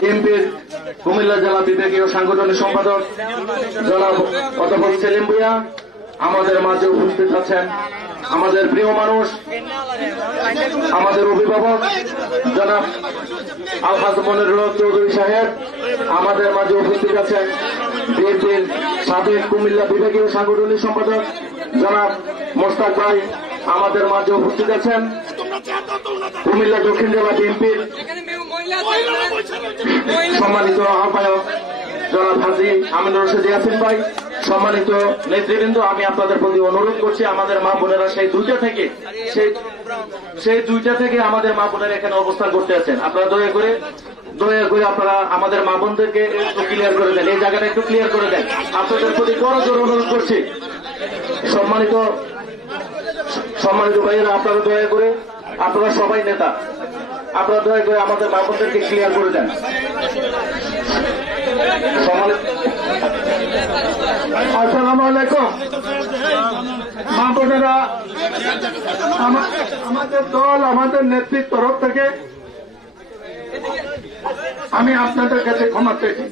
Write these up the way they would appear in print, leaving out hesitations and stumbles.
বিএনপির কুমিল্লা জেলা বিভাগীয় সাংগঠনিক সম্পাদক জনাব অধ্যাপক সেলিম ভূঁইয়া আমাদের মাঝে উপস্থিত আছেন। আমাদের প্রিয় মানুষ, আমাদের অভিভাবক জনাব আলহাজ মনিরুল হক চৌধুরী সাহেব আমাদের মাঝে উপস্থিত আছেন। বিএনপির সাবেক কুমিল্লা বিভাগীয় সাংগঠনিক সম্পাদক জনাব মোস্তাক ভাই আমাদের মাঝে উপস্থিত আছেন। কুমিল্লা দক্ষিণ জেলা বিএনপির সম্মানিত আহ্বায়ক জনাব হাজী আমিনুর রশিদ ইয়াসিন ভাই, সম্মানিত নেতৃবৃন্দ, আমি আপনাদের প্রতি অনুরোধ করছি আমাদের মা বোনেরা সেই দুইটা থেকে আমাদের মা বোনেরা এখানে অবস্থান করতে আছেন। আপনারা দয়া করে আপনারা আমাদের মা বোনদেরকে একটু ক্লিয়ার করে দেন, এই জায়গাটা একটু ক্লিয়ার করে দেন। আপনাদের প্রতি বড় জোর অনুরোধ করছি। সম্মানিত ভাইয়েরা, আপনারা দয়া করে, আপনারা সবাই নেতা, আপনারা দয়া করে আমাদের মা বোনদেরকে ক্লিয়ার করে দেন। আসসালামু আলাইকুম মা বোনেরা, আমাদের দল, আমাদের নেতৃত্বের তরফ থেকে আমি আপনাদের কাছে ক্ষমা চাইছি।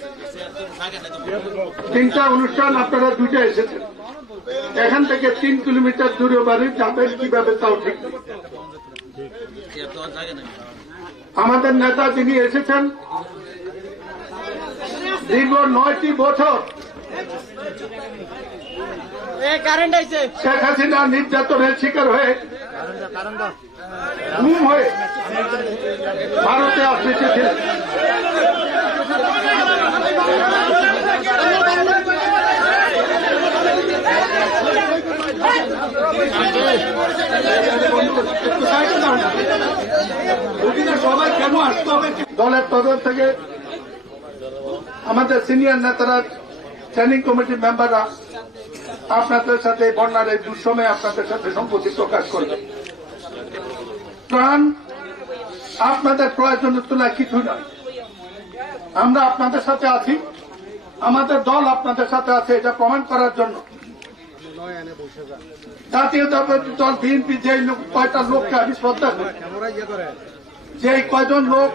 3টা অনুষ্ঠান, আপনারা 2টা এসেছেন। এখান থেকে 3 কিলোমিটার দূরে বাড়ি যাবেন কিভাবে তাও ঠিক নেই। আমাদের নেতা যিনি এসেছেন দীর্ঘ 9টি বছর শেখ হাসিনা নির্যাতনের শিকার হয়ে গুম হয়ে ভারতে এসেছিলেন। সবাই কেন আসতে হবে? দলের তরফ থেকে আমাদের সিনিয়র নেতারা, ট্রেনিং কমিটির মেম্বাররা আপনাদের সাথে বন্যার এই দুঃসময়ে আপনাদের সাথে সম্পত্তি প্রকাশ করবে। প্রাণ আপনাদের প্রয়োজনের তুলায় কিছু নয়। আমরা আপনাদের সাথে আছি, আমাদের দল আপনাদের সাথে আছে, এটা প্রমাণ করার জন্য জাতীয় দল বিএনপি যে কয়টা লোককে আমি শ্রদ্ধা করি, যে কয়জন লোক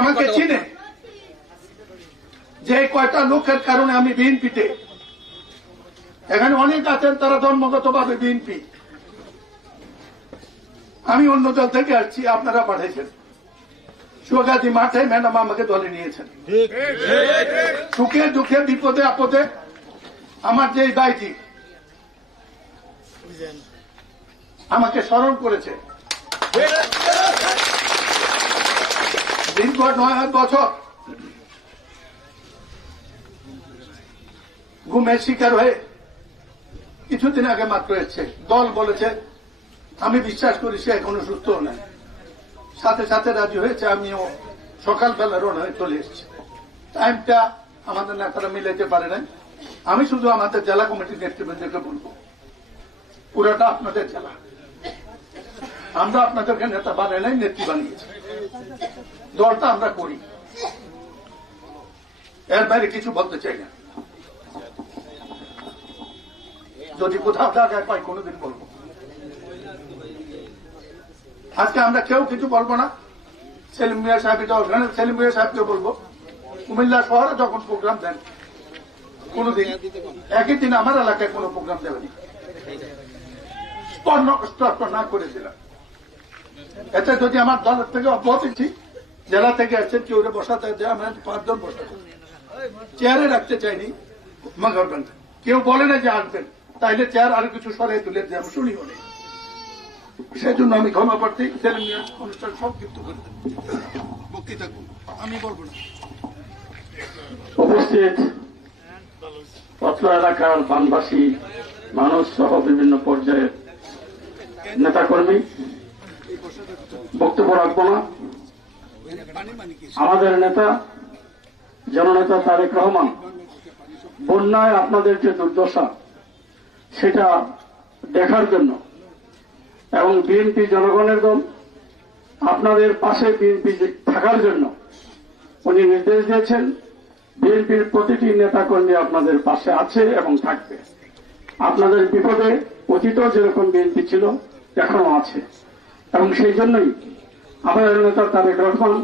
আমাকে চিনে, যে কয়টা লোকের কারণে আমি বিএনপিতে, এখানে অনেক আছেন তারা জন্মগতভাবে বিএনপি, আমি অন্য দল থেকে আসছি, আপনারা পাঠিয়েছেন। সুগাজি মাঠে ম্যাডাম আমাকে দলে নিয়েছেন। সুখে দুঃখে বিপদে আপদে আমার যে দায়িত্ব আমাকে স্মরণ করেছে। দীর্ঘ 9 বছর ঘুমের শিকার হয়ে কিছুদিন আগে মাত্র এসছে। দল বলেছে, আমি বিশ্বাস করি সে এখনো সুস্থ নয়, সাথে সাথে রাজি হয়েছে। আমিও সকালবেলা রওনা হয়ে চলে এসেছি। টাইমটা আমাদের নেতারা মিলাইতে পারে নাই। আমি শুধু আমাদের জেলা কমিটির নেতৃবৃন্দকে বলবো, পুরাটা আপনাদের জেলা, আমরা আপনাদেরকে নেতা বানাই নাই, নেত্রী বানিয়েছি। দলটা আমরা করি, এর বাইরে কিছু বলতে চাই না। যদি কোথাও জায়গায় পাই কোনোদিন বলবো। আজকে আমরা কেউ কিছু বলবো না। সেলিম মিয়া সাহেব, সেলিম মিয়া সাহেবকে বলবো, কুমিল্লা শহরে যখন প্রোগ্রাম দেন কোনদিন একই দিন আমার এলাকায় কোন প্রোগ্রাম দেবেনি, স্পষ্ট না করেছিলাম। এতে যদি আমার দলের থেকে অব্যাহতি, জেলা থেকে আসছেন, কেউ বসাতে আমরা 5 জন বসাতে চেয়ারে রাখতে চাইনি, করবেন। কেউ বলে না যে আসবেন, তাইলে চেয়ার আরো কিছু সরাই তুলে দিয়ে আমি শুনিও নেই। সেই জন্য আমি ক্ষমা প্রার্থী। অনুষ্ঠান সংক্ষিপ্ত করে দেন, বক্তৃতা আমি বলবো না। উপস্থিত অত্র এলাকার বানবাসী মানুষ সহ বিভিন্ন পর্যায়ের নেতাকর্মী, বক্তব্য রাখবো না। আমাদের নেতা জননেতা তারেক রহমান বন্যায় আপনাদের যে দুর্দশা সেটা দেখার জন্য এবং বিএনপি জনগণের দল, আপনাদের পাশে বিএনপি থাকার জন্য উনি নির্দেশ দিয়েছেন। বিএনপির প্রতিটি নেতাকর্মী আপনাদের পাশে আছে এবং থাকবে। আপনাদের বিপদে অতীতেও যেরকম বিএনপি ছিল এখনো আছে, এবং সেই জন্যই আমাদের নেতা তারেক রহমান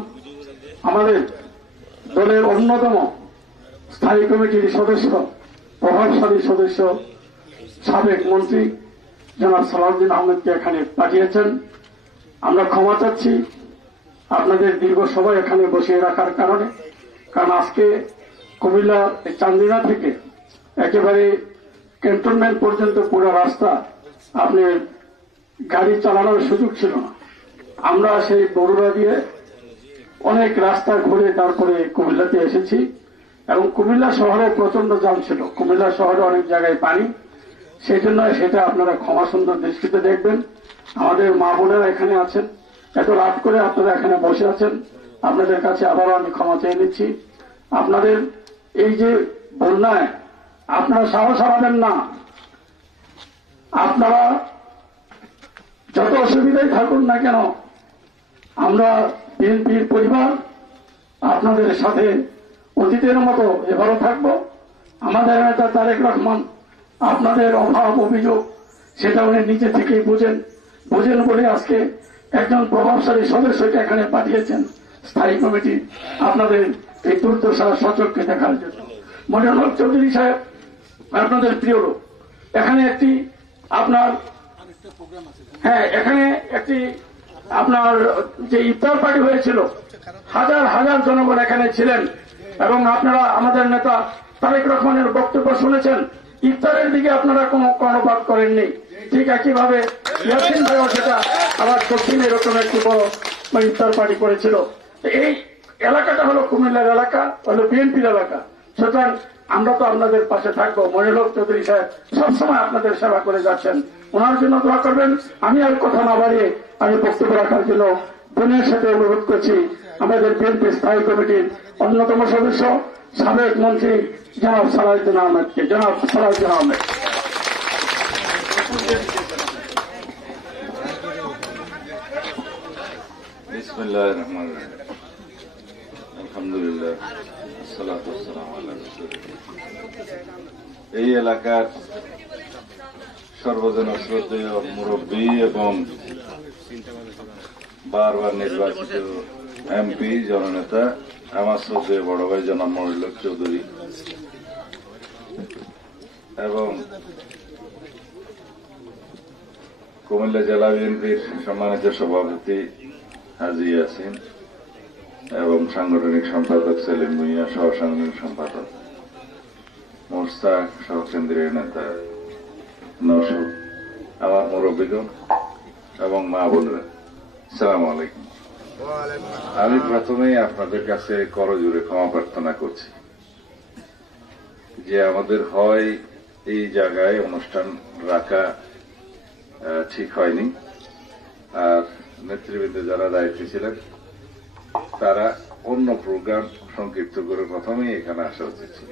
আমাদের দলের অন্যতম স্থায়ী কমিটির সদস্য, প্রভাবশালী সদস্য, সাবেক মন্ত্রী জনাব সালাউদ্দিন আহমেদকে এখানে পাঠিয়েছেন। আমরা ক্ষমা চাচ্ছি আপনাদের দীর্ঘ সময় এখানে বসিয়ে রাখার কারণে, কারণ আজকে কুমিল্লা চান্দিনা থেকে একেবারে ক্যান্টনমেন্ট পর্যন্ত পুরো রাস্তা আপনার গাড়ি চালানোর সুযোগ ছিল না। আমরা সেই বড়ুয়া দিয়ে অনেক রাস্তা ঘুরে তারপরে কুমিল্লাতে এসেছি, এবং কুমিল্লা শহরে প্রচন্ড জ্যাম ছিল। কুমিল্লা শহরে অনেক জায়গায় পানি, সেই জন্য সেটা আপনারা ক্ষমা সুন্দর দৃষ্টিতে দেখবেন। আমাদের মা বোনেরা এখানে আছেন, এত রাত করে আপনারা এখানে বসে আছেন, আপনাদের কাছে আবারও আমি ক্ষমা চেয়ে নিচ্ছি। আপনাদের এই যে বন্যায় আপনারা সাহস হারাবেন না, আপনারা যত অসুবিধায় থাকুন না কেন, আমরা বিএনপির পরিবার আপনাদের সাথে অতীতের মতো এবারও থাকব। আমাদের নেতা তারেক রহমান আপনাদের অভাব অভিযোগ সেটা উনি নিজে থেকেই বুঝেন বলে আজকে একজন প্রভাবশালী সদস্যকে এখানে পাঠিয়েছেন স্থায়ী কমিটি আপনাদের এই দুর্দশা সচক্ষে দেখার জন্য। মনিরুল হক চৌধুরী সাহেব আপনাদের প্রিয় লোক, এখানে একটি আপনার এখানে একটি আপনার যে ইফতার পার্টি হয়েছিল, হাজার হাজার জনগণ এখানে ছিলেন, এবং আপনারা আমাদের নেতা তারেক রহমানের বক্তব্য শুনেছেন। ইফতারের দিকে আপনারা কোনো কর্ণপাত করেননি। ঠিক একইভাবে ইয়াসিন ভাইও সেটা আবার দক্ষিণে এরকম একটি বড় ইফতার পার্টি করেছিল। এই এলাকাটা হলো কুমিল্লার এলাকা, হলো বিএনপির এলাকা, সুতরাং আমরা তো আপনাদের পাশে থাকবো। মনিরুল হক চৌধুরী সাহেব সবসময় আপনাদের সেবা করে যাচ্ছেন, ওনার জন্য দোয়া করবেন। আমি আর কথা না বাড়িয়ে আমি বক্তব্য রাখার জন্য বোনের সাথে অনুরোধ করছি আমাদের বিএনপি স্থায়ী কমিটির অন্যতম সদস্য সাবেক মন্ত্রী জনাব সালাউদ্দিন আহমেদকে। জনাব সালাউদ্দিন আহমেদ। বিসমিল্লাহির রহমানির রহিম। আলহামদুলিল্লাহ, আসসালাতু ওয়াসসালামু আলা রাসূলিল্লাহ। এই এলাকার সর্বজন শ্রদ্ধেয় মুরব্বী এবং বারবার নির্বাচিত এমপি জননেতা আমার শ্রদ্ধেয় বড় ভাই জনাব মনিরুল হক চৌধুরী এবং কুমিল্লা জেলা বিএনপির সম্মানিত সভাপতি হাজী ইয়াসিন এবং সাংগঠনিক সম্পাদক সেলিম ভুঁইয়া, সহ সাংগঠনিক সম্পাদক মোস্তাক, সহ কেন্দ্রীয় নেতা নওশাদ, আমার মুরব্বীগণ এবং মা বোনেরা, আসসালামু আলাইকুম। আমি প্রথমেই আপনাদের কাছে করজোড়ে ক্ষমা প্রার্থনা করছি যে আমাদের হয় এই জায়গায় অনুষ্ঠান রাখা ঠিক হয়নি, আর নেতৃবৃন্দ যারা দায়িত্বে ছিলেন তারা অন্য প্রোগ্রাম সংক্ষিপ্ত করে প্রথমেই এখানে আসা উচিত ছিল।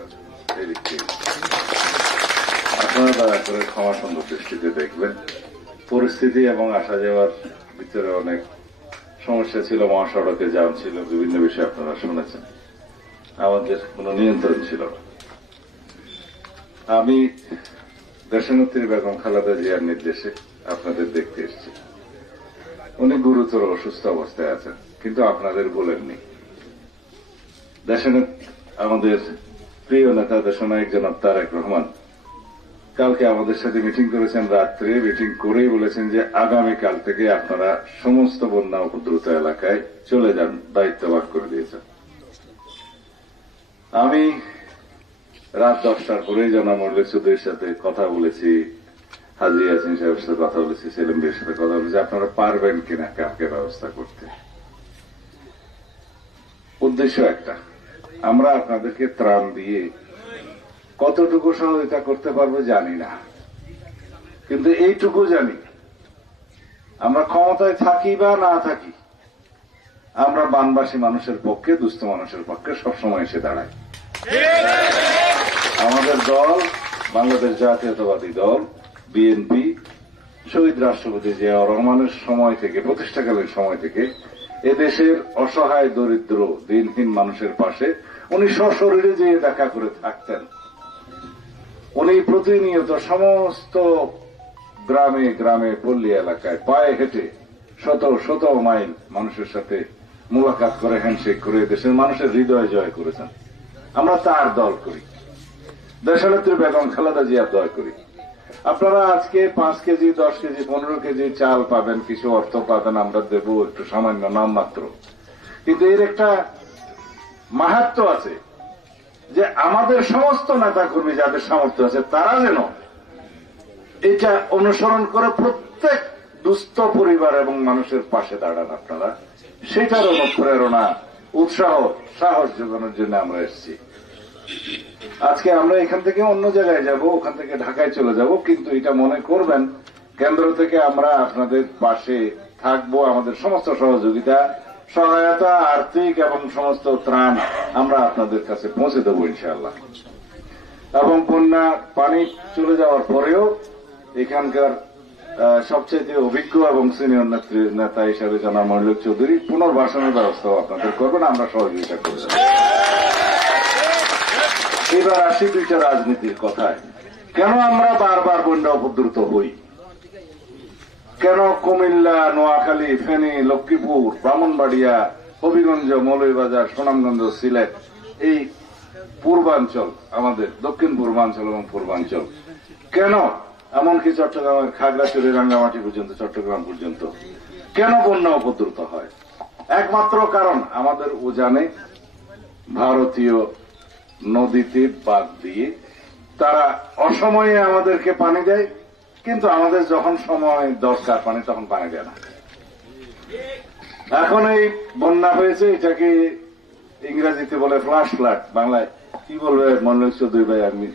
এদিক থেকে আপনারা দয়া করে ক্ষমা সুন্দর দৃষ্টিতে দেখবেন। পরিস্থিতি এবং আসা যাওয়ার ভিতরে অনেক সমস্যা ছিল, মহাসড়কে জ্যাম ছিল, বিভিন্ন বিষয় আপনারা শুনেছেন, আমাদের কোন নিয়ন্ত্রণ ছিল না। আমি দেশনেত্রী বেগম খালেদা জিয়ার নির্দেশে আপনাদের দেখতে এসেছি। উনি গুরুতর অসুস্থ অবস্থায় আছেন, কিন্তু আপনাদের বলেননি। আমাদের প্রিয় নেতা দেশনায়ক জনাব তারেক রহমান কালকে আমাদের সাথে মিটিং করেছেন, রাত্রে মিটিং করেই বলেছেন যে আগামীকাল থেকে আপনারা সমস্ত বন্যা উপদ্রুত এলাকায় চলে যান, দায়িত্ব ভাগ করে দিয়েছেন। আমি রাত 10টার পরেই জনাব মনিরুল চৌধুরীর সাথে কথা বলেছি, হাজী ইয়াসিন সাহেবের সাথে কথা বলেছি, সেলিম ভাইয়ের সাথে কথা বলেছি, আপনারা পারবেন কিনা কালকে ব্যবস্থা করতে। উদ্দেশ্য একটা, আমরা আপনাদেরকে ত্রাণ দিয়ে কতটুকু সহযোগিতা করতে পারবো জানি না, কিন্তু এইটুকু জানি আমরা ক্ষমতায় থাকি বা না থাকি, আমরা বানবাসী মানুষের পক্ষে, দুস্থ মানুষের পক্ষে সবসময় এসে দাঁড়াই। আমাদের দল বাংলাদেশ জাতীয়তাবাদী দল বিএনপি শহীদ রাষ্ট্রপতি জিয়াউর রহমানের সময় থেকে, প্রতিষ্ঠাকালীন সময় থেকে এদেশের অসহায় দরিদ্র দিনহীন মানুষের পাশে উনি সশরীরে যেয়ে দেখা করে থাকতেন। উনি প্রতিনিয়ত সমস্ত গ্রামে গ্রামে পল্লী এলাকায় পায়ে হেঁটে শত শত মাইল মানুষের সাথে মোলাকাত করে হ্যান্ডশেক করে দেশের মানুষের হৃদয় জয় করেছেন। আমরা তার দল করি, দেশনেত্রী বেগম খালেদা জিয়ার দল করি। আপনারা আজকে 5 কেজি 10 কেজি 15 কেজি চাল পাবেন, কিছু অর্থ পাবেন, আমরা দেব একটু সামান্য নামমাত্র, কিন্তু এর একটা মাহাত্ম্য আছে যে আমাদের সমস্ত নেতা কর্মী যাদের সামর্থ্য আছে তারা যেন এটা অনুসরণ করে প্রত্যেক দুস্থ পরিবার এবং মানুষের পাশে দাঁড়ান। আপনারা সেটার অনুপ্রেরণা, উৎসাহ, সাহস যোগানোর জন্য আমরা এসেছি। আজকে আমরা এখান থেকে অন্য জায়গায় যাব, ওখান থেকে ঢাকায় চলে যাব, কিন্তু এটা মনে করবেন কেন্দ্র থেকে আমরা আপনাদের পাশে থাকবো। আমাদের সমস্ত সহযোগিতা, সহায়তা, আর্থিক এবং সমস্ত ত্রাণ আমরা আপনাদের কাছে পৌঁছে দেবো ইনশাআল্লাহ। এবং বন্যা পানি চলে যাওয়ার পরেও এখানকার সবচেয়ে অভিজ্ঞ এবং সিনিয়র নেতা হিসাবে জনাব মনিরুল চৌধুরী পুনর্বাসনের ব্যবস্থাও আপনাদের করবেন, আমরা সহযোগিতা করব। এবার আসি দুইটা রাজনীতির কথায়। কেন আমরা বারবার বন্যা উপদ্রুত হই? কেন কুমিল্লা, নোয়াখালী, ফেনী, লক্ষ্মীপুর, ব্রাহ্মণবাড়িয়া, হবিগঞ্জ, মৌলভীবাজার, সুনামগঞ্জ, সিলেট, এই পূর্বাঞ্চল, আমাদের দক্ষিণ পূর্বাঞ্চল এবং পূর্বাঞ্চল, কেন এমনকি চট্টগ্রামের খাগড়াছড়ি, রাঙ্গামাটি পর্যন্ত, চট্টগ্রাম পর্যন্ত কেন বন্যা উপদ্রুত হয়? একমাত্র কারণ আমাদের উজানে ভারতীয় নদীতে বাঁধ দিয়ে তারা অসময়ে আমাদেরকে পানি দেয়, কিন্তু আমাদের যখন সময় দরকার পানি তখন পানি দেয় না। এখন এই বন্যা হয়েছে, এটাকে ইংরেজিতে বলে ফ্লাশ ফ্লাড, বাংলায় কি বলবে মনিরুল চৌধুরী ভাই আমি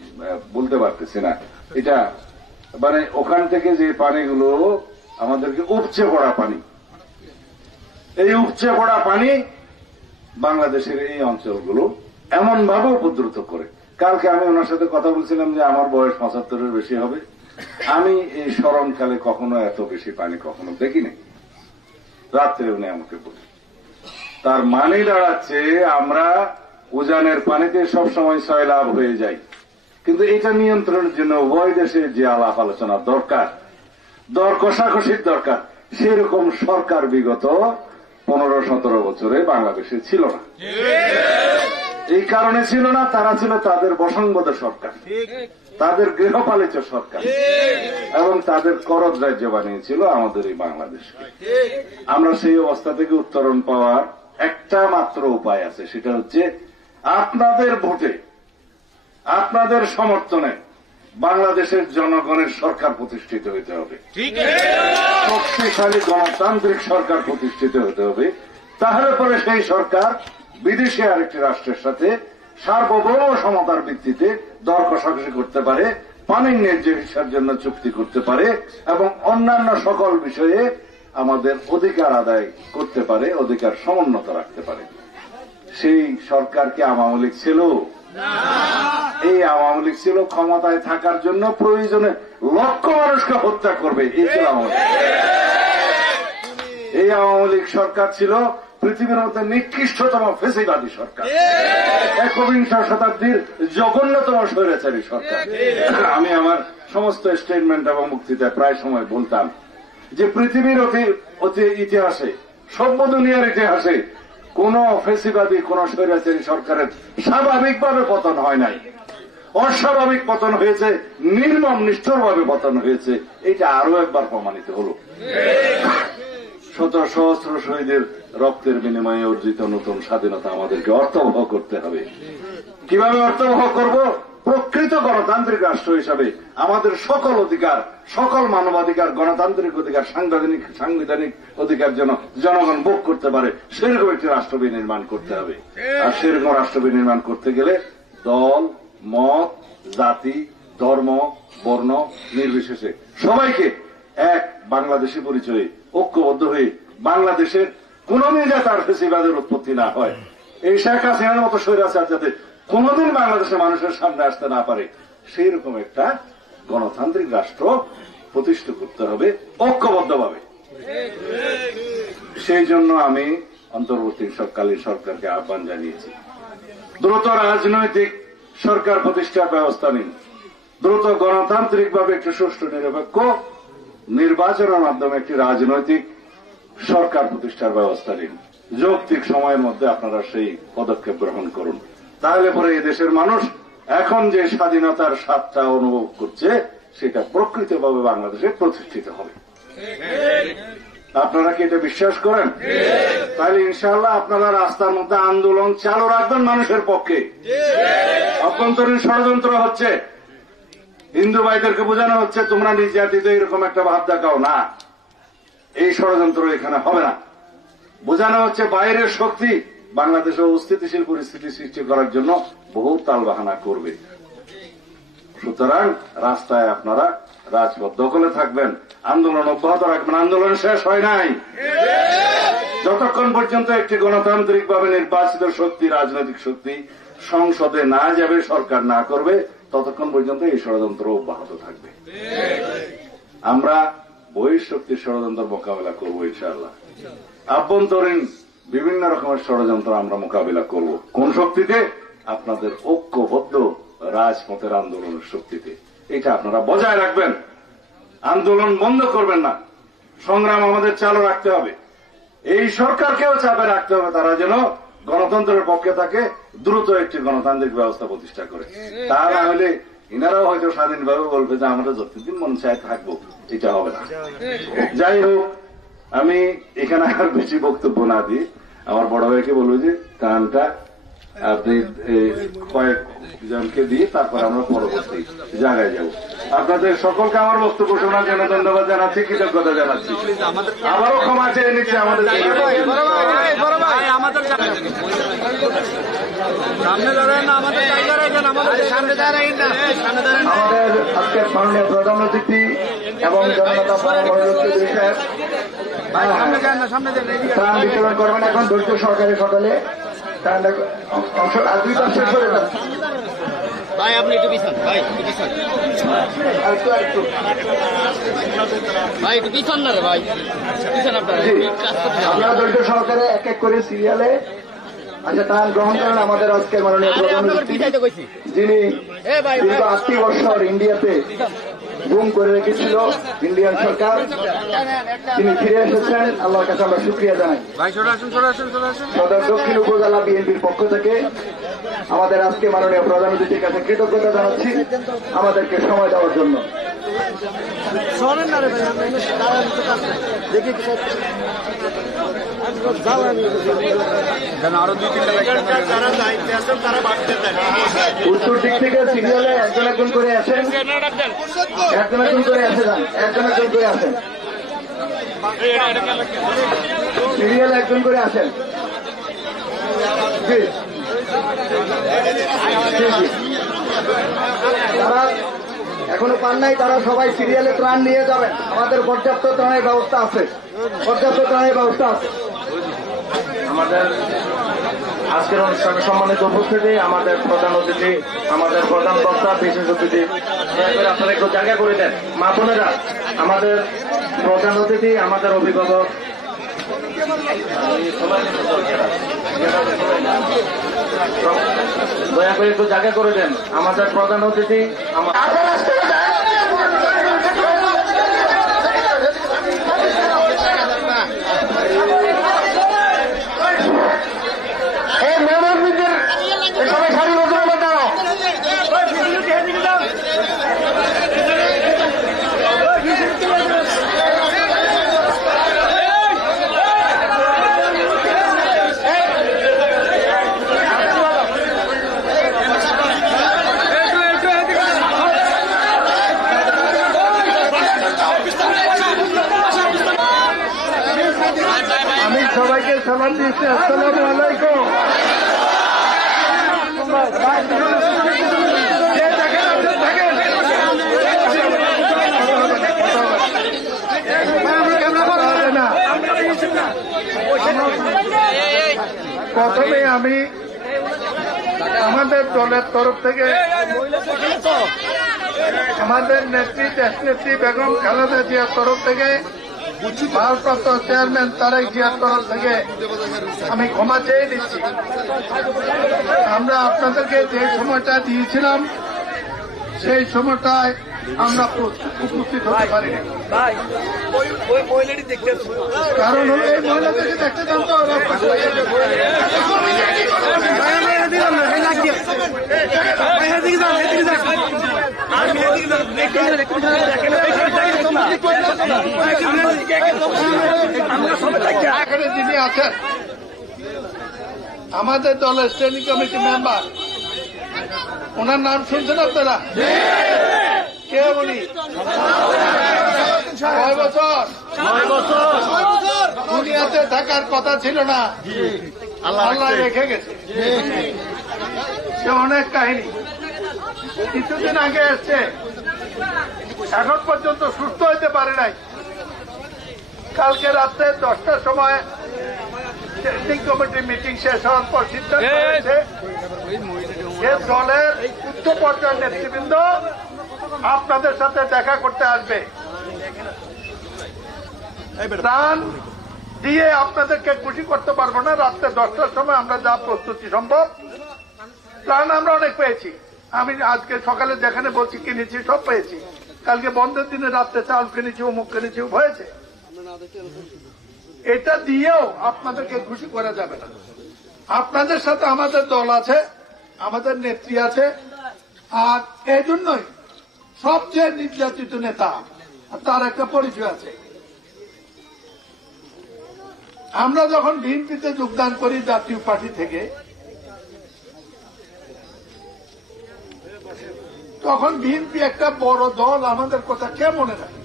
বলতে পারতেছি না। এটা মানে ওখান থেকে যে পানিগুলো আমাদেরকে উপচে পড়া পানি, এই উপচে পড়া পানি বাংলাদেশের এই অঞ্চলগুলো এমন ভাবে উপদ্রুত করে। কালকে আমি ওনার সাথে কথা বলছিলাম যে আমার বয়স 75-এর বেশি হবে, আমি এই স্মরণকালে কখনো এত বেশি পানি কখনো দেখিনি। রাত্রে উনি আমাকে বলে, তার মানে দাঁড়াচ্ছে আমরা উজানের পানিতে সবসময় সয়লাভ হয়ে যাই, কিন্তু এটা নিয়ন্ত্রণের জন্য উভয় দেশে যে আলাপ আলোচনা দরকার, দর কষাকষির দরকার, সেরকম সরকার বিগত 15-17 বছরে বাংলাদেশে ছিল না। এই কারণে ছিল না, তারা ছিল তাদের বসংবদ সরকার, তাদের গৃহপালিত সরকার, এবং তাদের করদ রাজ্য বানিয়েছিল আমাদের এই বাংলাদেশকে। আমরা সেই অবস্থা থেকে উত্তরণ পাওয়ার একটা মাত্র উপায় আছে, সেটা হচ্ছে আপনাদের ভোটে, আপনাদের সমর্থনে বাংলাদেশের জনগণের সরকার প্রতিষ্ঠিত হতে হবে, শক্তিশালী গণতান্ত্রিক সরকার প্রতিষ্ঠিত হতে হবে। তাহলে পরে সেই সরকার বিদেশি আরেকটি রাষ্ট্রের সাথে সার্বভৌম সমতার ভিত্তিতে দর কষাকষি করতে পারে, পানির ন্যায্য হিসার জন্য চুক্তি করতে পারে, এবং অন্যান্য সকল বিষয়ে আমাদের অধিকার আদায় করতে পারে, অধিকার সমুন্নত রাখতে পারে। সেই সরকার কি আওয়ামী লীগ ছিল? এই আওয়ামী লীগ ছিল ক্ষমতায় থাকার জন্য প্রয়োজনে লক্ষ মানুষকে হত্যা করবে, এই ছিল আওয়ামী লীগ। এই আওয়ামী লীগ সরকার ছিল পৃথিবীর মধ্যে নিকৃষ্টতম ফেসিবাদী সরকার, একবিংশ শতাব্দীর জঘন্যতম স্বৈরাচারী সরকার। আমি আমার সমস্ত স্টেটমেন্ট এবং বক্তৃতায় প্রায় সময় বলতাম যে পৃথিবীর অতি ইতিহাসে, সভ্য দুনিয়ার ইতিহাসে কোন ফেসিবাদী, কোন স্বৈরাচারী সরকারের স্বাভাবিকভাবে পতন হয় নাই, অস্বাভাবিক পতন হয়েছে, নির্মম নিষ্ঠুরভাবে পতন হয়েছে। এটা আরো একবার প্রমাণিত হল। শত সহস্র শহীদের রক্তের বিনিময়ে অর্জিত নতুন স্বাধীনতা আমাদেরকে অর্থবহ করতে হবে। কিভাবে অর্থবহ করব? প্রকৃত গণতান্ত্রিক রাষ্ট্র হিসাবে আমাদের সকল অধিকার, সকল মানবাধিকার, গণতান্ত্রিক অধিকার, সাংবিধানিক অধিকার যেন জনগণ ভোগ করতে পারে, সেরকম একটি রাষ্ট্র বিনির্মাণ করতে হবে। আর সেরকম রাষ্ট্র বিনির্মাণ করতে গেলে দল, মত, জাতি, ধর্ম, বর্ণ নির্বিশেষে সবাইকে এক বাংলাদেশি পরিচয়ে ঐক্যবদ্ধ হয়ে বাংলাদেশের কোনদিন যাতে আর ফেসিবাদের উৎপত্তি না হয়, এই শেখ হাসিনার মতো স্বৈরাচার যাতে কোনদিন বাংলাদেশের মানুষের সামনে আসতে না পারে, সেই রকম একটা গণতান্ত্রিক রাষ্ট্র প্রতিষ্ঠা করতে হবে ঐক্যবদ্ধভাবে। সেই জন্য আমি অন্তর্বর্তীকালীন সরকারকে আহ্বান জানিয়েছি, দ্রুত রাজনৈতিক সরকার প্রতিষ্ঠার ব্যবস্থা নিন। দ্রুত গণতান্ত্রিকভাবে একটি সুষ্ঠু নিরপেক্ষ নির্বাচনের মাধ্যমে একটি রাজনৈতিক সরকার প্রতিষ্ঠার ব্যবস্থা নিন। যৌক্তিক সময়ের মধ্যে আপনারা সেই পদক্ষেপ গ্রহণ করুন। তাহলে পরে এই দেশের মানুষ এখন যে স্বাধীনতার স্বাদটা অনুভব করছে সেটা প্রকৃতভাবে বাংলাদেশে প্রতিষ্ঠিত হবে। আপনারা কি এটা বিশ্বাস করেন? তাহলে ইনশাআল্লাহ আপনারা রাস্তার মধ্যে আন্দোলন চালু রাখবেন মানুষের পক্ষে। অভ্যন্তরীণ ষড়যন্ত্র হচ্ছে, হিন্দু ভাইদেরকে বোঝানো হচ্ছে তোমরা নির্যাতিত, এরকম একটা ভাব দেখাও না, এই ষড়যন্ত্র এখানে হবে না। বোঝানো হচ্ছে বাইরের শক্তি বাংলাদেশে অস্থিতিশীল পরিস্থিতি সৃষ্টি করার জন্য বহু তালবাহানা করবে। সুতরাং রাস্তায় আপনারা রাজপথ দখলে থাকবেন, আন্দোলন অব্যাহত রাখবেন। আন্দোলন শেষ হয় নাই। যতক্ষণ পর্যন্ত একটি গণতান্ত্রিকভাবে নির্বাচিত শক্তি, রাজনৈতিক শক্তি সংসদে না যাবে, সরকার না করবে, ততক্ষণ পর্যন্ত এই ষড়যন্ত্র অব্যাহত থাকবে। আমরা বহিঃশক্তির ষড়যন্ত্র মোকাবেলা করব ইনশাআল্লাহ। আভ্যন্তরীণ বিভিন্ন রকমের ষড়যন্ত্র আমরা মোকাবিলা করব। কোন শক্তিতে? আপনাদের ঐক্যবদ্ধ রাজপথের আন্দোলনের শক্তিতে। এটা আপনারা বজায় রাখবেন, আন্দোলন বন্ধ করবেন না। সংগ্রাম আমাদের চালু রাখতে হবে। এই সরকারকেও চাপে রাখতে হবে তারা যেন গণতন্ত্রের পক্ষে থাকে, দ্রুত একটি গণতান্ত্রিক ব্যবস্থা প্রতিষ্ঠা করে। তা না হলে ইনারাও হয়তো স্বাধীনভাবে বলবে যে আমরা যতদিন মন চায় থাকবো, এটা হবে না। যাই হোক, আমি এখানে আর বেশি বক্তব্য না দিয়ে আমার বড় ভাইকে বলবো যে গানটা আপনি কয়েকজনকে দিয়ে তারপর আমরা পরবর্তী জায়গায় যাব। আপনাদের সকলকে আমার বক্তব্য শোনার জন্য ধন্যবাদ জানাচ্ছি, কৃতজ্ঞতা জানাচ্ছি। আবারও ক্ষমা চেয়ে নিচ্ছে আমাদের আমাদের আজকের মাননীয় প্রধান অতিথি এবং জনতা পরবর্তী সাহেব ত্রাণ বিতরণ করবেন এখন ধৈর্য সহকারে সকলে। আর 2 পাশ শেষ করে দেন ভাই, আপনি একটু পিছন, ভাই একটু পিছন, একটু ভাই একটু পিছন না রে ভাই, পিছন আপনারা আমরা ধৈর্য সহকারে এক এক করে সিরিয়ালে আচ্ছা ত্রাণ গ্রহণ করেন। আমাদের আজকের মাননীয় প্রধান অতিথি যিনি দীর্ঘ 80 বছর ইন্ডিয়াতে গুম করে রেখেছিল ইন্ডিয়ান সরকার, তিনি ফিরে এসেছেন, আল্লাহর কাছে আমরা শুকরিয়া জানাই। সদর দক্ষিণ উপজেলা বিএনপির পক্ষ থেকে আমাদের আজকে মাননীয় প্রধান অতিথির কাছে কৃতজ্ঞতা জানাচ্ছি আমাদেরকে সময় দেওয়ার জন্য। উত্তর দিক থেকে সিরিয়ালে একজন একজন করে আসেন, একজন একজন করে আসে যান, একজন একজন করে আসেন, সিরিয়ালে একজন করে আসেন। জি তারা এখনো পান নাই, তারা সবাই সিরিয়ালে ত্রাণ নিয়ে যাবেন। আমাদের পর্যাপ্ত ত্রাণের ব্যবস্থা আছে, পর্যাপ্ত ত্রাণের ব্যবস্থা আছে। আমাদের আজকের অনুষ্ঠানে সম্মানিত উপস্থিতি, আমাদের প্রধান অতিথি, আমাদের প্রধান বক্তা, বিশেষ অতিথি, আপনারা একটু জায়গা করে দেন। মা বোনেরা, আমাদের প্রধান অতিথি, আমাদের অভিভাবক, দয়া করে একটু জায়গা করে দেন। আমাদের প্রধান অতিথি সবাই সারিবদ্ধ দাও। আমি সবাইকে সালাম দিচ্ছি, আসসালামু আলাইকুম। প্রথমে আমি আমাদের দলের তরফ থেকে আমাদের নেত্রী দেশনেত্রী বেগম খালেদা জিয়ার তরফ থেকে, ভারপ্রাপ্ত চেয়ারম্যান তারেক জিয়ার তরফ থেকে আমি ক্ষমা চেয়ে নিচ্ছি। আমরা আপনাদেরকে যে সময়টা দিয়েছিলাম সেই সময়টায় আমরা উপস্থিত হতে পারি না। কারণ হলো এই মহিলাদেরকে দেখতে চান তো এখানে যিনি আছেন আমাদের দলের স্ট্যান্ডিং কমিটি মেম্বার, ওনার নাম শুনছেন আপনারা? কে উনি? 6 বছর দুনিয়াতে থাকার কথা ছিল না, আল্লাহ রেখে গেছে। সে অনেক কাহিনী। কিছুদিন আগে এসছে, এখন পর্যন্ত সুস্থ হইতে পারে নাই। কালকে রাত্রে 10টার সময় স্ট্যান্ডিং কমিটি মিটিং শেষ হওয়ার পর সিদ্ধান্ত হয়েছে যে দলের উচ্চ পর্যায়ের নেতৃবৃন্দ আপনাদের সাথে দেখা করতে আসবে। প্রাণ দিয়ে আপনাদেরকে খুশি করতে পারবো না। রাত্রে 10টার সময় আমরা যা প্রস্তুতি সম্ভব, প্রাণ আমরা অনেক পেয়েছি। আমি আজকে সকালে যেখানে বলছি কিনেছি সব পেয়েছি। কালকে বন্ধের দিনে রাত্রে চাউল কিনেছি, অমুক কিনেছি, হয়েছে। এটা দিয়েও আপনাদেরকে খুশি করা যাবে না। আপনাদের সাথে আমাদের দল আছে, আমাদের নেত্রী আছে, আর এই জন্যই সবচেয়ে নির্যাতিত নেতা, তার একটা পরিচয় আছে। আমরা যখন বিএনপিতে যোগদান করি জাতীয় পার্টি থেকে, তখন বিএনপি একটা বড় দল, আমাদের কথা কে মনে রাখে?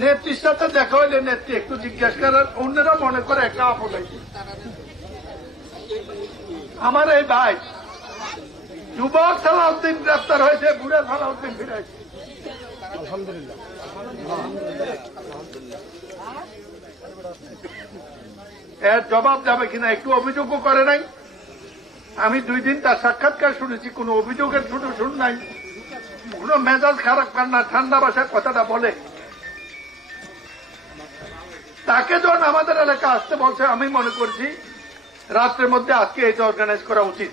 নেত্রীর সাথে দেখা হইলে নেত্রী একটু জিজ্ঞাসা করার, অন্যরা মনে করে একটা আপদ হয়েছে। আমার এই ভাই যুবক সালাউদ্দিন গ্রেফতার হয়েছে, বুড়া সালাউদ্দিন ফিরেছে। আলহামদুলিল্লাহ। এর জবাব যাবে কিনা একটু অভিযোগও করে নাই। আমি 2 দিন তার সাক্ষাৎকার শুনেছি, কোন অভিযোগের শুন নাই, কোন মেজাজ খারাপ কর না, ঠান্ডা ভাষায় কথাটা বলে। তাকে যখন আমাদের এলাকা আসতে বলছে, আমি মনে করছি রাত্রের মধ্যে আজকে এটা অর্গানাইজ করা উচিত।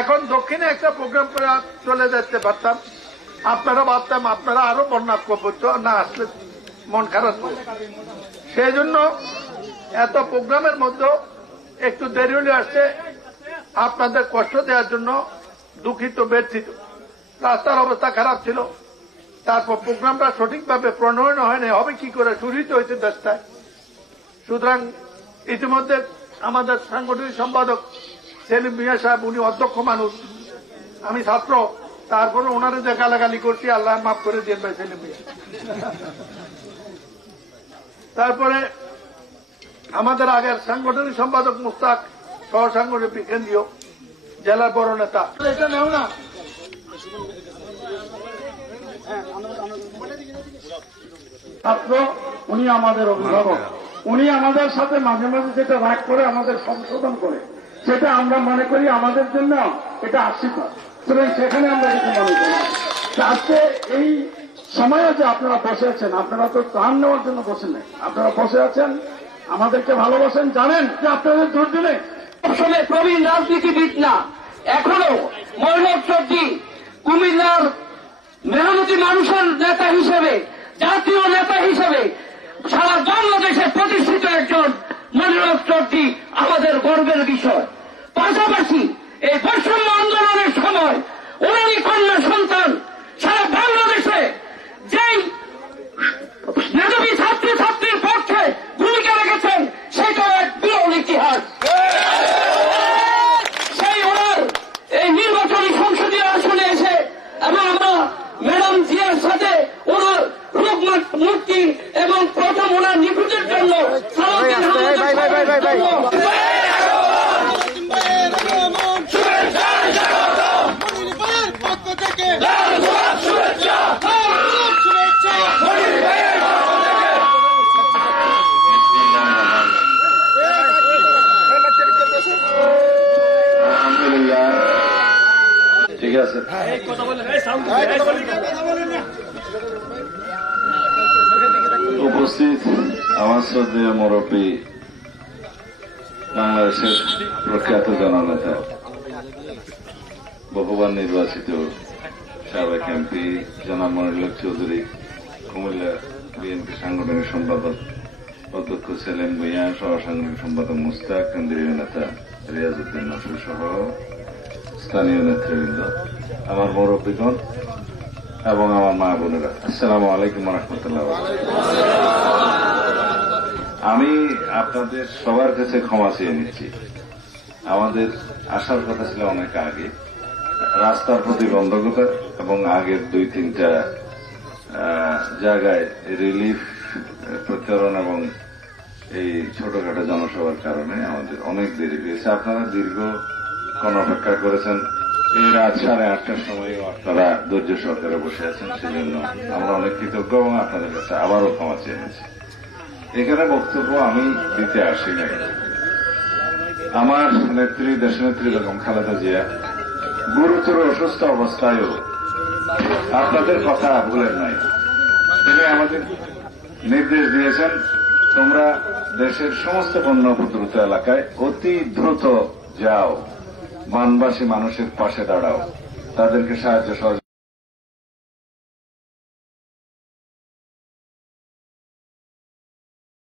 এখন দক্ষিণে একটা প্রোগ্রাম করে চলে যেতে পারতাম, আপনারা ভাবতাম আপনারা আরো বর্ণাঢ্য করতো, না আসলে মন খারাপ করে। সেই জন্য এত প্রোগ্রামের মধ্যে একটু দেরি হলে আসছে, আপনাদের কষ্ট দেওয়ার জন্য দুঃখিত, ব্যর্থিত। রাস্তার অবস্থা খারাপ ছিল, তারপর প্রোগ্রামটা সঠিকভাবে প্রণয়ন হয়নি, হবে কি করে, শুরুই হয়েছে 10টায়। সুতরাং ইতিমধ্যে আমাদের সাংগঠনিক সম্পাদক সেলিম মিয়া সাহেব, উনি অধ্যক্ষ মানুষ, আমি ছাত্র, তারপরে ওনারা যে গালাগালি করছি, আল্লাহ মাফ করে দিয়ে ভাই সেলিম মিয়া। তারপরে আমাদের আগের সাংগঠনিক সম্পাদক মুস্তাক, সহ সাংগঠনিক কেন্দ্রীয় জেলার বড় নেতা, এটা নেও না। ছাত্র, উনি আমাদের অভিভাবক, উনি আমাদের সাথে মাঝে মাঝে যেটা রাগ করে, আমাদের সংশোধন করে, সেটা আমরা মনে করি আমাদের জন্য এটা আশীর্বাদ। সেখানে আমরা কিছু মনে করি। আজকে এই সময়ে যে আপনারা বসে আছেন, আপনারা তো ত্রাণ নেওয়ার জন্য বসে নেই, আপনারা বসে আছেন, আমাদেরকে ভালোবাসেন, জানেন যে আপনাদের দুর্দিনে আসলে প্রবীণ রাজনীতিবিদ না, এখনো মৈনব চৌধুরী কুমিল্লার মেহনতি মানুষের নেতা হিসেবে, জাতীয় নেতা হিসেবে সারা বাংলাদেশে প্রতিষ্ঠিত একজন মৈনব চৌধুরী আমাদের গর্বের বিষয়। পাশাপাশি এই বৈষম্য আন্দোলনের সময় ওনারই কন্যা সন্তান সারা বাংলাদেশে যেই মেধাবী ছাত্রছাত্রীর পক্ষে ভূমিকা রেখেছেন, সেটাও এক বিরল ইতিহাস। সেই ওনার এই নির্বাচনী সংসদীয় আসনে এসে এবং আমরা ম্যাডাম জিয়ার সাথে ওনার রূপ মূর্তি এবং প্রথম ওনার নিখোঁজের জন্য ঠিক আছে। উপস্থিত আমার শ্রদ্ধেয় মুরব্বী, বাংলাদেশের প্রখ্যাত জননেতা বহুবার নির্বাচিত সাবেক এমপি জনাব মনিরুল চৌধুরী, কুমিল্লা বিএনপি সাংগঠনিক সম্পাদক অধ্যক্ষ সেলিম ভূঁইয়া, সহ সাংগঠনিক সম্পাদক মুস্তাক, কেন্দ্রীয় নেতা রিয়াজউদ্দিন নসর সহ স্থানীয় নেতৃবৃন্দ, আমার মুরব্বীগণ এবং আমার মা বোনেরা, আসসালামু আলাইকুম রহমতুল্লাহ। আমি আপনাদের সবার কাছে ক্ষমা চেয়ে নিচ্ছি। আমাদের আসার কথা ছিল অনেক আগে, রাস্তার প্রতিবন্ধকতা এবং আগের 2-3টা জায়গায় রিলিফ প্রচারণ এবং এই ছোটখাটো জনসভার কারণে আমাদের অনেক দেরি হয়েছে। আপনারা দীর্ঘক্ষণ অপেক্ষা করেছেন। এই রাত 8:30টার সময়ও আপনারা ধৈর্য সহকারে বসে আছেন, সেজন্য আমরা অনেক কৃতজ্ঞ এবং আপনাদের কাছে আবারও ক্ষমা চেয়ে নিচ্ছি। এখানে বক্তব্য আমি দিতে আসি নাই। আমার নেত্রী, দেশনেত্রী বেগম খালেদা জিয়া গুরুতর অসুস্থ অবস্থায়ও আপনাদের কথা ভুলেন নাই। তিনি আমাদের নির্দেশ দিয়েছেন, তোমরা দেশের সমস্ত বন্যা উপদ্রুত এলাকায় অতি দ্রুত যাও, বানবাসী মানুষের পাশে দাঁড়াও, তাদেরকে সাহায্য সহযোগিতা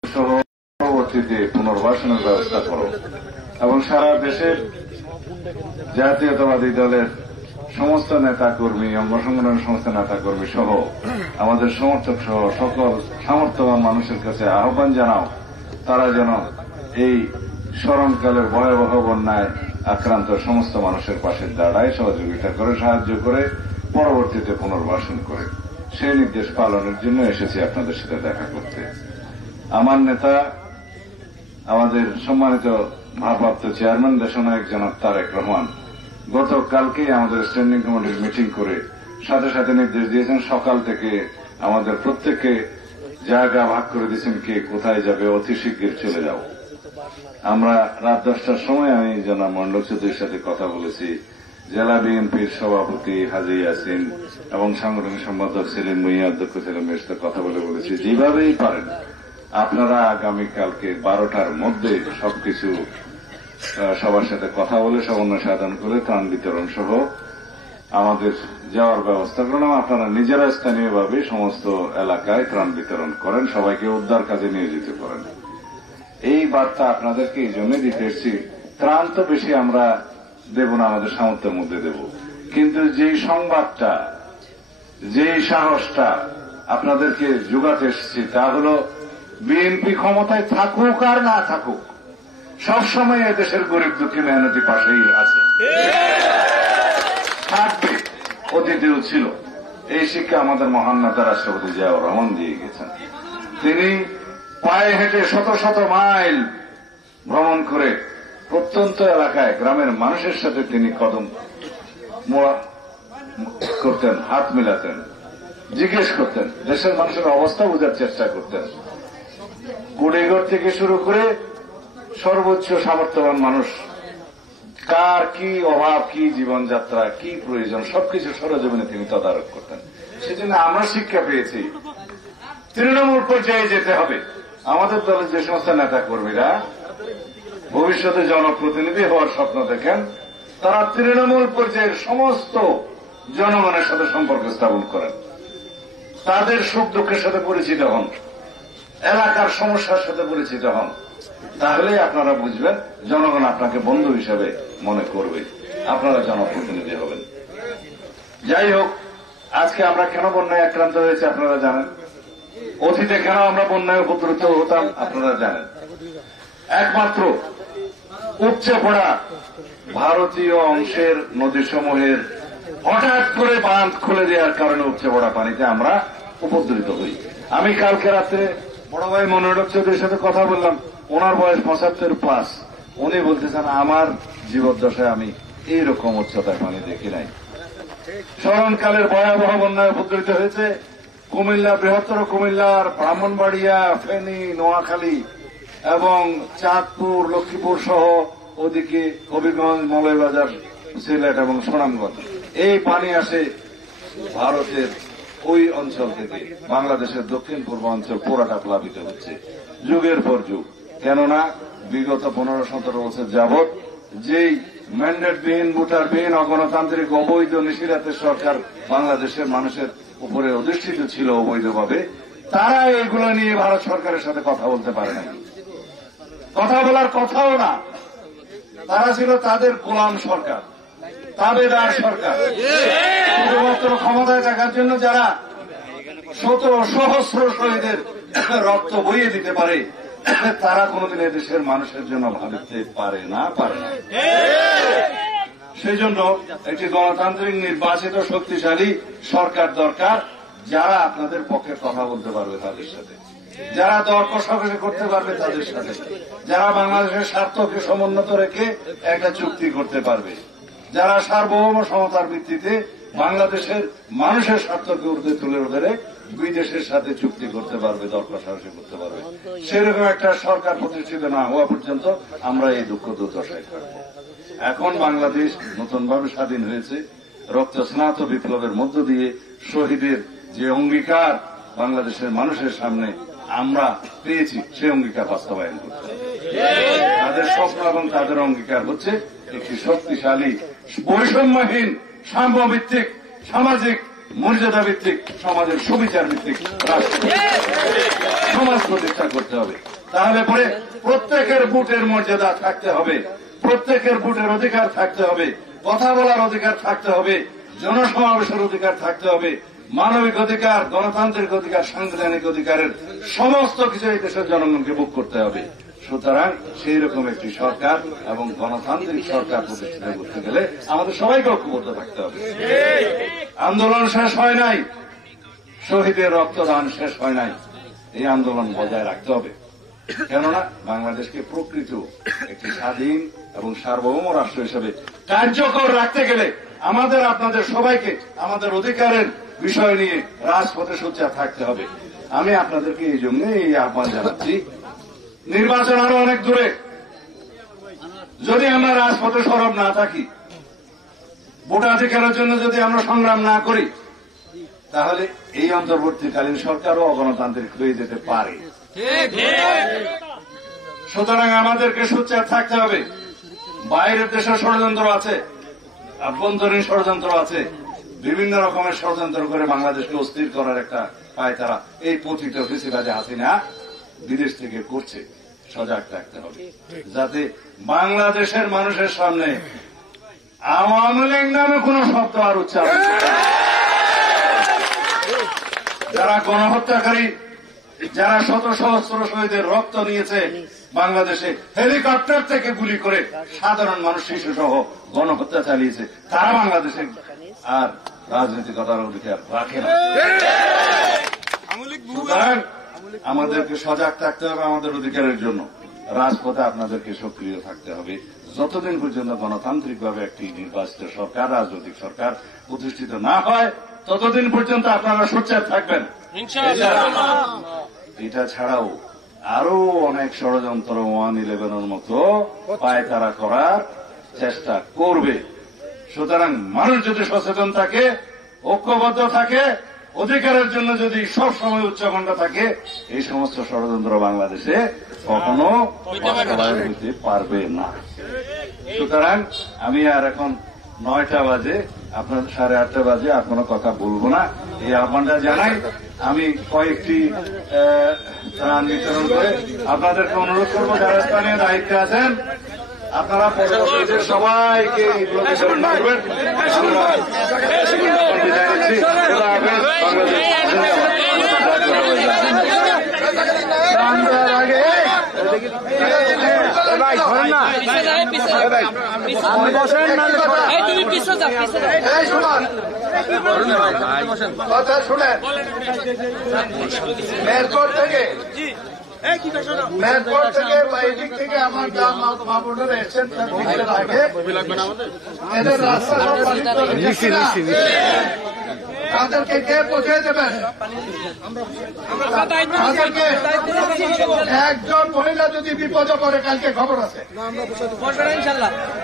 সহ পরবর্তীতে পুনর্বাসনের ব্যবস্থা করো এবং সারা দেশের জাতীয়তাবাদী দলের সমস্ত নেতাকর্মী, অঙ্গ সংগঠনের সমস্ত নেতাকর্মী সহ আমাদের সমর্থক সহ সকল সামর্থ্যবান মানুষের কাছে আহ্বান জানাও, তারা যেন এই স্মরণকালের ভয়াবহ বন্যায় আক্রান্ত সমস্ত মানুষের পাশে দাঁড়ায়, সহযোগিতা করে, সাহায্য করে, পরবর্তীতে পুনর্বাসন করে। সেই নির্দেশ পালনের জন্য এসেছি আপনাদের সাথে দেখা করতে। আমার নেতা, আমাদের সম্মানিত ভারপ্রাপ্ত চেয়ারম্যান দেশনায়ক জনাব তারেক রহমান গতকালকেই আমাদের স্ট্যান্ডিং কমিটির মিটিং করে সাথে সাথে নির্দেশ দিয়েছেন, সকাল থেকে আমাদের প্রত্যেককে জায়গা ভাগ করে দিয়েছেন, কে কোথায় যাবে, অতি শীঘ্র চলে যাও। আমরা রাত 10টার সময় আমি জনাব মন্ডল চৌধুরীর সাথে কথা বলেছি, জেলা বিএনপির সভাপতি হাজী ইয়াসিন এবং সাংগঠনিক সম্পাদক সেলিম ভূঁইয়া, অধ্যক্ষ সেলিম ভূঁইয়ার সাথে কথা বলেছি, যেভাবেই পারেন আপনারা আগামীকালকে 12টার মধ্যে সবকিছু সবার সাথে কথা বলে সমন্বয় সাধন করে ত্রাণ বিতরণ সহ আমাদের যাওয়ার ব্যবস্থা করেন। আপনারা নিজেরা স্থানীয়ভাবে সমস্ত এলাকায় ত্রাণ বিতরণ করেন, সবাইকে উদ্ধার কাজে নিয়োজিত করেন। এই বার্তা আপনাদেরকে এই জন্য দিতে এসেছি। ত্রাণ তো বেশি আমরা দেব না, আমাদের সামর্থ্যের মধ্যে দেব, কিন্তু যেই সংবাদটা, যেই সাহসটা আপনাদেরকে যোগাতে এসেছি তা হল বিএনপি ক্ষমতায় থাকুক আর না থাকুক, সবসময় এদেশের গরিব দুঃখী মেহনতি পাশেই আছে, থাকবে, অতীতেও ছিল। এই শিক্ষা আমাদের মহান নেতা রাষ্ট্রপতি জিয়াউর রহমান দিয়ে গেছেন। তিনি পায়ে হেঁটে শত শত মাইল ভ্রমণ করে প্রত্যন্ত এলাকায় গ্রামের মানুষের সাথে তিনি কদম করতেন, হাত মিলাতেন, জিজ্ঞেস করতেন, দেশের মানুষের অবস্থা বোঝার চেষ্টা করতেন। কুড়িঘর থেকে শুরু করে সর্বোচ্চ সামর্থ্যবান মানুষ কার কি অভাব, কি জীবনযাত্রা, কি প্রয়োজন, সবকিছু সরজমিনে তিনি তদারক করতেন। সেজন্য আমরা শিক্ষা পেয়েছি তৃণমূল পর্যায়ে যেতে হবে। আমাদের দলের যে সমস্ত নেতা কর্মীরা ভবিষ্যতে জনপ্রতিনিধি হওয়ার স্বপ্ন দেখেন, তারা তৃণমূল পর্যায়ের সমস্ত জনগণের সাথে সম্পর্ক স্থাপন করেন, তাদের সুখ দুঃখের সাথে পরিচিত হন, এলাকার সমস্যার সাথে পরিচিত হন, তাহলে আপনারা বুঝবেন জনগণ আপনাকে বন্ধু হিসেবে মনে করবে, আপনারা জনপ্রতিনিধি হবেন। যাই হোক, আজকে আমরা কেন বন্যায় আক্রান্ত হয়েছে আপনারা জানেন, অতীতে কেন আমরা বন্যায় উপদ্রুত হতাম আপনারা জানেন। একমাত্র উপচে পড়া ভারতীয় অংশের নদীসমূহের হঠাৎ করে বাঁধ খুলে দেওয়ার কারণে উপচে পড়া পানিতে আমরা উপদ্রুত হই। আমি কালকে রাত্রে বড় ভাই মনিরুল চৌধুরীর সাথে কথা বললাম, ওনার বয়স 75+। উনি বলতেছেন আমার জীবদ্দশায় আমি এইরকম উচ্চতায় পানি দেখি নাই। স্মরণকালের ভয়াবহ বন্যায় উপদ্রুত হয়েছে কুমিল্লা, বৃহত্তর কুমিল্লার ব্রাহ্মণবাড়িয়া, ফেনী, নোয়াখালী এবং চাঁদপুর, লক্ষ্মীপুর সহ ওদিকে হবিগঞ্জ, মৌলভীবাজার, সিলেট এবং সুনামগঞ্জ। এই পানি আসে ভারতের ওই অঞ্চল থেকে। বাংলাদেশের দক্ষিণ পূর্বাঞ্চল পুরাটা প্লাবিত হচ্ছে যুগের পর যুগ। কেননা বিগত 15-17 বছর যাবৎ যেই ম্যান্ডেটবিহীন, ভোটারবিহীন, অগণতান্ত্রিক, অবৈধ নিশিরাতের সরকার বাংলাদেশের মানুষের উপরে অধিষ্ঠিত ছিল অবৈধভাবে, তারা এগুলো নিয়ে ভারত সরকারের সাথে কথা বলতে পারে না, কথা বলার কথাও না। তারা ছিল তাদের গোলাম সরকার, তাবেদার সরকার। শুধুমাত্র ক্ষমতায় থাকার জন্য যারা শত সহস্র শহীদের রক্ত বইয়ে দিতে পারে, তারা কোনদিন এদেশের মানুষের জন্য ভাবতে পারে না। সেই জন্য একটি গণতান্ত্রিক নির্বাচিত শক্তিশালী সরকার দরকার, যারা আপনাদের পক্ষে কথা বলতে পারবে তাদের সাথে, যারা দর কষাকষি করতে পারবে তাদের সাথে, যারা বাংলাদেশের স্বার্থকে সমুন্নত রেখে একটা চুক্তি করতে পারবে, যারা সার্বভৌম সমতার ভিত্তিতে বাংলাদেশের মানুষের স্বার্থকে ঊর্ধ্বে তুলে ধরে বিদেশের সাথে চুক্তি করতে পারবে, দর কষাকষি করতে পারবে। সেরকম একটা সরকার প্রতিষ্ঠিত না হওয়া পর্যন্ত আমরা এই দুঃখ দুর্দশায় থাকবো। এখন বাংলাদেশ নতুনভাবে স্বাধীন হয়েছে, রক্তস্নাত বিপ্লবের মধ্য দিয়ে শহীদের যে অঙ্গীকার বাংলাদেশের মানুষের সামনে আমরা পেয়েছি, সেই অঙ্গীকার বাস্তবায়ন করতে হবে। তাদের স্বপ্ন এবং তাদের অঙ্গীকার হচ্ছে একটি শক্তিশালী, বৈষম্যহীন, সাম্যভিত্তিক, সামাজিক মর্যাদা ভিত্তিক, সমাজের সুবিচার ভিত্তিক রাষ্ট্র সমাজ প্রতিষ্ঠা করতে হবে। তাহলে পরে প্রত্যেকের ভোটের মর্যাদা থাকতে হবে, প্রত্যেকের ভোটের অধিকার থাকতে হবে, কথা বলার অধিকার থাকতে হবে, জনসমাবেশের অধিকার থাকতে হবে, মানবিক অধিকার, গণতান্ত্রিক অধিকার, সাংবিধানিক অধিকারের সমস্ত কিছু এই দেশের জনগণকে ভোগ করতে হবে। সুতরাং সেই রকম একটি সরকার এবং গণতান্ত্রিক সরকার প্রতিষ্ঠিত করতে গেলে আমাদের সবাইকে ঐক্যবদ্ধ থাকতে হবে। আন্দোলন শেষ হয় নাই, শহীদের রক্তদান শেষ হয় নাই, এই আন্দোলন বজায় রাখতে হবে। কেননা বাংলাদেশকে প্রকৃত একটি স্বাধীন এবং সার্বভৌম রাষ্ট্র হিসেবে কার্যকর রাখতে গেলে আমাদের আপনাদের সবাইকে আমাদের অধিকারের বিষয় নিয়ে রাজপথে সোচ্চার থাকতে হবে। আমি আপনাদেরকে এই জন্য এই আহ্বান জানাচ্ছি, নির্বাচন আরো অনেক দূরে, যদি আমরা রাজপথে সরব না থাকি, ভোটাধিকারের জন্য যদি আমরা সংগ্রাম না করি, তাহলে এই অন্তর্বর্তীকালীন সরকারও অগণতান্ত্রিক হয়ে যেতে পারে। সুতরাং আমাদেরকে সোচ্চার থাকতে হবে। বাইরের দেশের ষড়যন্ত্র আছে, আভ্যন্তরীণ ষড়যন্ত্র আছে, বিভিন্ন রকমের ষড়যন্ত্র করে বাংলাদেশকে অস্থির করার একটা পায় তারা এই পতিত ফেসিবাদে হাসিনা বিদেশ থেকে করছে। সজাগ থাকতে হবে যাতে বাংলাদেশের মানুষের সামনে আওয়ামী লীগ নামে কোন শব্দ আর উচ্চারণ, যারা গণহত্যাকারী, যারা শত সহস্র শহীদের রক্ত নিয়েছে বাংলাদেশে, হেলিকপ্টার থেকে গুলি করে সাধারণ মানুষ, শিশু সহ গণহত্যা চালিয়েছে, তারা বাংলাদেশে আর রাজনীতি করার অধিকার রাখে না। সুতরাং আমাদেরকে সজাগ থাকতে হবে আমাদের অধিকারের জন্য। রাজপথে আপনাদেরকে সক্রিয় থাকতে হবে। যতদিন পর্যন্ত গণতান্ত্রিকভাবে একটি নির্বাচিত সরকার, রাজনৈতিক সরকার প্রতিষ্ঠিত না হয়, ততদিন পর্যন্ত আপনারা সোচ্চার থাকবেন। এটা ছাড়াও আরো অনেক ষড়যন্ত্র 111-এর মতো পায়তারা করার চেষ্টা করবে। সুতরাং মানুষ যদি সচেতন থাকে, ঐক্যবদ্ধ থাকে, অধিকারের জন্য যদি সবসময় উচ্চকণ্ঠ থাকে, এই সমস্ত ষড়যন্ত্র বাংলাদেশে কখনো বাস্তবায়ন হতে পারবে না। সুতরাং আমি আর এখন 9টা বাজে, আপনার 8:30 বাজে আর কোনো কথা বলবো না, এই আহ্বানটা জানাই। আমি কয়েকটি ত্রাণ বিতরণ করে আপনাদেরকে অনুরোধ করবো, যারা স্থানীয় দায়িত্বে আছেন, আপনারা পরবর্তীতে সবাইকে এগুলো বিতরণ করবেন। কথা শুনেন, মেহেরপুর থেকে বাইদিক থেকে আমার যা মা বোনেরা এসছেন এদের রাস্তা তাদেরকে কে পৌঁছে দেবেন? তাদেরকে একজন মহিলা যদি বিপদে পড়ে, কালকে খবর আছে।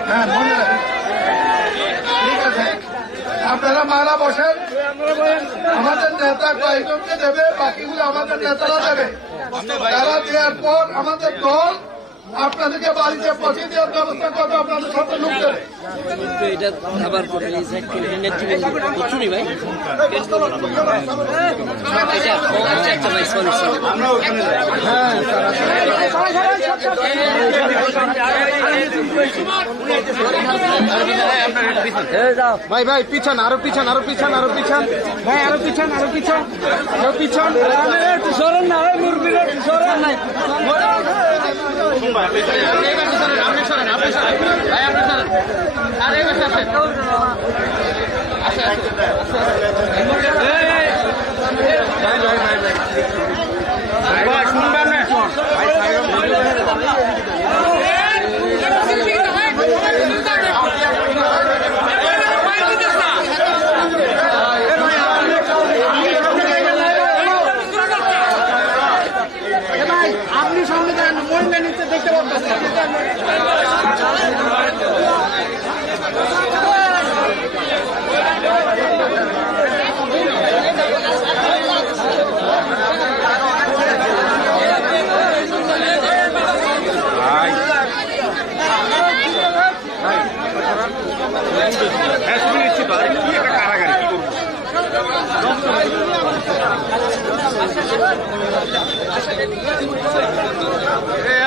হ্যাঁ, মনে রাখেন। ঠিক আছে, আপনারা মারা বসেন, আমাদের নেতা কয়েকজনকে দেবে, বাকিগুলো আমাদের নেতারা দেবে। তারা দেওয়ার পর আমাদের দল আপনাদেরকে বাড়িতে পৌঁছে দেওয়ার ব্যবস্থা করবে, আপনাদের সাথে লোক দেবে। এটা আবার ভাই ভাই ভাই পিছন আরো পিছন আরো পিছন আরো পিছন ভাই আরো পিছন আরো পিছন আরো পিছন একটু সরেন না মুরব্বীরা একটু সরেন না আপনি সামনে যান, মহিলা নিচে দেখতে পাচ্ছেন।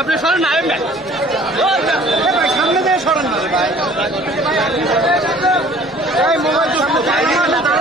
আপনি সরেন না, সামনে দিয়ে সরেন না ভাই। মোবাইল